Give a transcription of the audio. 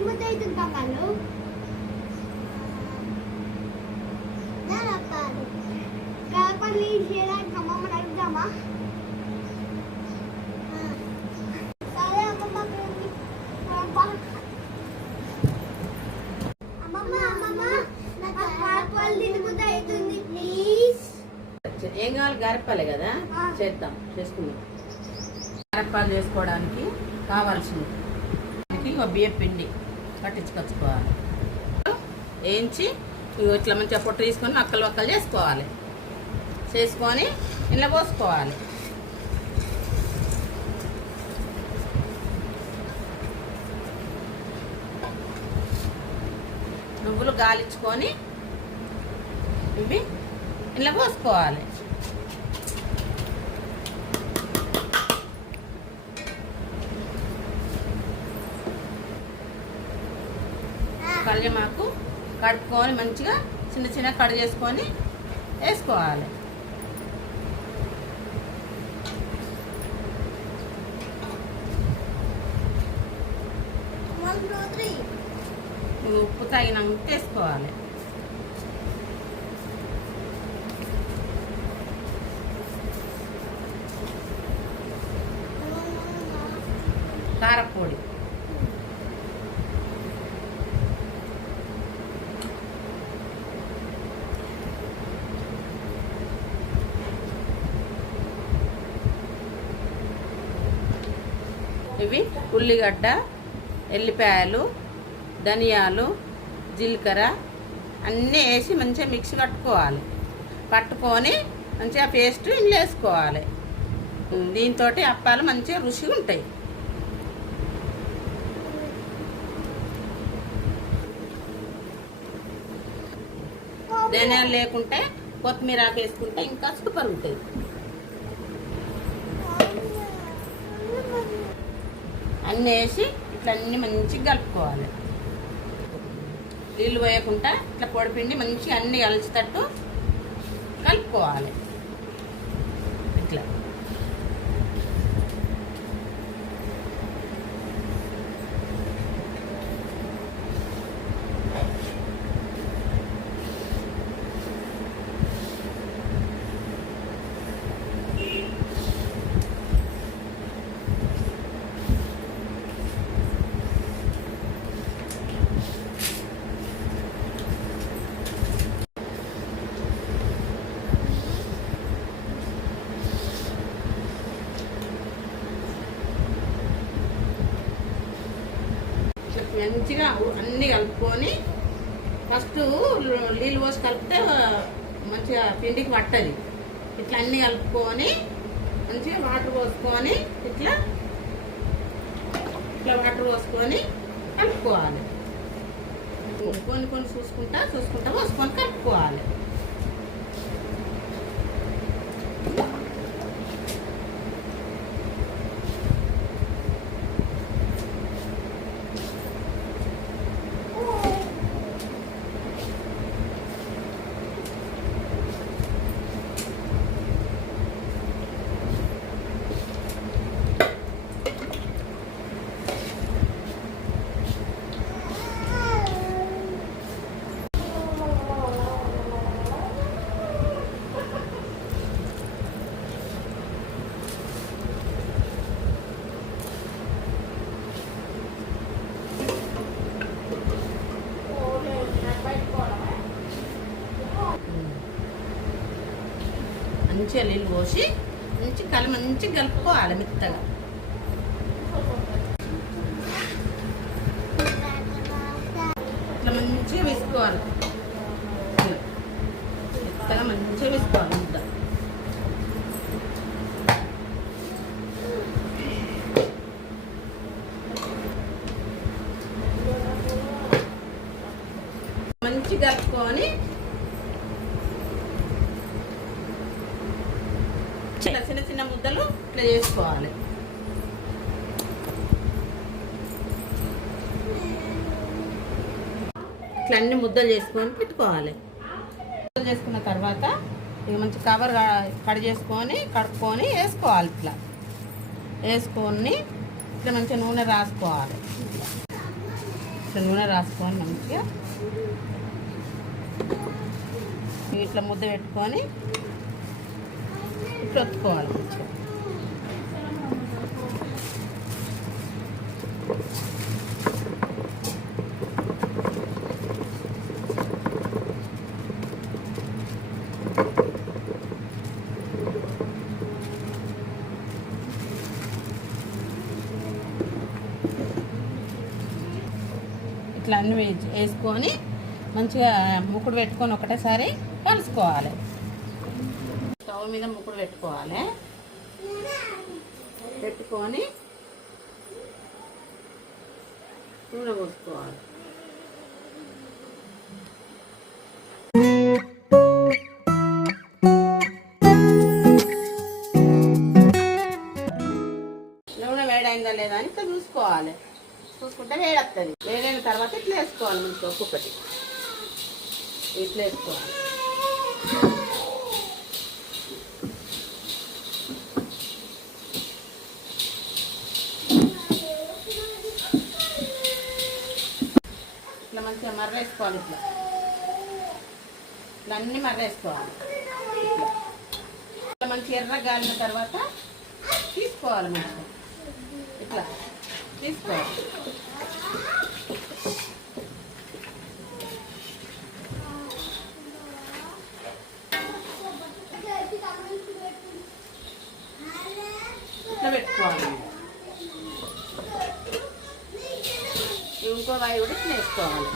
పాపాలు కాపల్లి చేయడానికి అడుగుదామా అమ్మమ్మ ఏం కావాలి? గారెప్పాలే కదా. చేద్దాం. చేసుకుందాం. గారెప్పాలు చేసుకోవడానికి కావాల్సింది. బియ్యం పిండి. పట్టించుకొచ్చుకోవాలి వేయించి ఇట్లా మంచిగా పొట్టు తీసుకొని అక్కలు ఒక్కలు చేసుకోవాలి. చేసుకొని ఇలా పోసుకోవాలి. నువ్వులు గాలించుకొని ఇవి ఇలా పోసుకోవాలి. కళ్యమాకు కడుక్కొని మంచిగా చిన్న చిన్న కట్ చేసుకొని వేసుకోవాలి. ఉప్పు తగినంత వేసుకోవాలి. కారపొడి. ఇవి ఉల్లిగడ్డ ఎల్లిపాయలు ధనియాలు జీలకర్ర అన్నీ వేసి మంచిగా మిక్సీ కట్టుకోవాలి. పట్టుకొని మంచిగా పేస్ట్ ఇంట్లో వేసుకోవాలి. దీంతో అప్పాలు మంచిగా రుచిగా ఉంటాయి. ధనియాలు లేకుంటే కొత్తిమీర వేసుకుంటే ఇంకా సూపర్ ఉంటుంది. అన్నీ వేసి ఇట్లా అన్నీ మంచిగా కలుపుకోవాలి. నీళ్ళు వేయకుండా ఇట్లా పొడిపిండి మంచిగా అన్నీ కలిసేటట్టు కలుపుకోవాలి ఇట్లా ఇట్లా మంచిగా అన్నీ కలుపుకొని ఫస్ట్ నీళ్ళు పోసి కలిపితే మంచిగా పిండికి పట్టది. ఇట్లా అన్నీ కలుపుకొని మంచిగా వాటర్ పోసుకొని ఇట్లా ఇట్లా వాటర్ పోసుకొని కలుపుకోవాలి. కొన్ని కొన్ని చూసుకుంటా చూసుకుంటా పోసుకొని కలుపుకోవాలి. మంచిగా నీళ్ళు పోసి మంచి కలి మంచిగా కలుపుకోవాలి మెత్తగా. ఇట్లా మంచిగా వేసుకోవాలి. మెత్తగా మంచిగా వేసుకోవాలి ముద్ద. మంచిగా కలుపుకొని చిన్న ముద్దలు ఇట్లా చేసుకోవాలి. ఇట్లా అన్ని ముద్దలు చేసుకొని పెట్టుకోవాలి. ముద్దలు చేసుకున్న తర్వాత ఇక మంచి కవర్ కట్ చేసుకొని కడుక్కొని వేసుకోవాలి ఇట్లా. వేసుకొని ఇట్లా మంచిగా నూనె రాసుకోవాలి. ఇట్లా నూనె రాసుకొని మంచిగా ఇట్లా ముద్ద పెట్టుకొని ఇట్లా ఒత్తుకోవాలి ఇట్లా అన్ని వేసుకొని మంచిగా ముక్కుడు పెట్టుకొని ఒకటేసారి కలుసుకోవాలి. స్టవ్ మీద ముక్కుడు పెట్టుకోవాలి. పెట్టుకొని నూనె పోసుకోవాలి. నూనె వేడైందా లేదా అని ఇట్లా చూసుకోవాలి. చూసుకుంటే వేడొస్తుంది వేడైన తర్వాత ఇట్లా వేసుకోవాలి ముందు ఒక్కొక్కటి. ఇట్లా వేసుకోవాలి ఇట్లా మంచిగా మర్రేసుకోవాలి ఇట్లా. ఇట్లా అన్ని మర్రేసుకోవాలి. ఇట్లా ఇట్లా ఎర్ర గాలిన తర్వాత తీసుకోవాలి మంచిగా. ఇట్లా తీసుకోవాలి ఇట్లా పెట్టుకోవాలి కాయ కూడా నేర్చుకోవాలి.